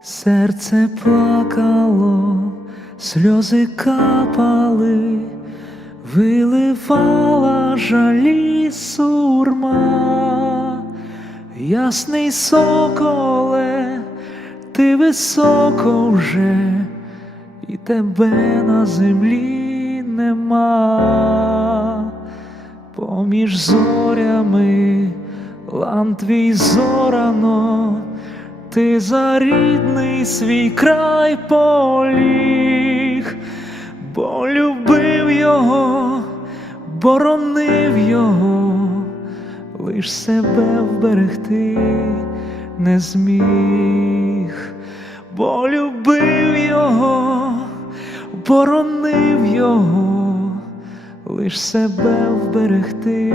Серце плакало, сльози капали, виливала жалі сурма, ясний соколе, ти високо вже, і тебе на землі нема, поміж зорями лан твій зорано. Ти за рідний свій край поліг, бо любив його, боронив його, лиш себе вберегти не зміг, бо любив його, боронив його, лиш себе вберегти.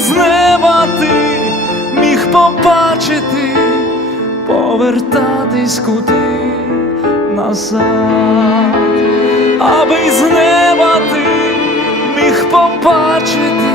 з неба ти міг побачити, повертатись куди назад, аби з неба ти міг побачити,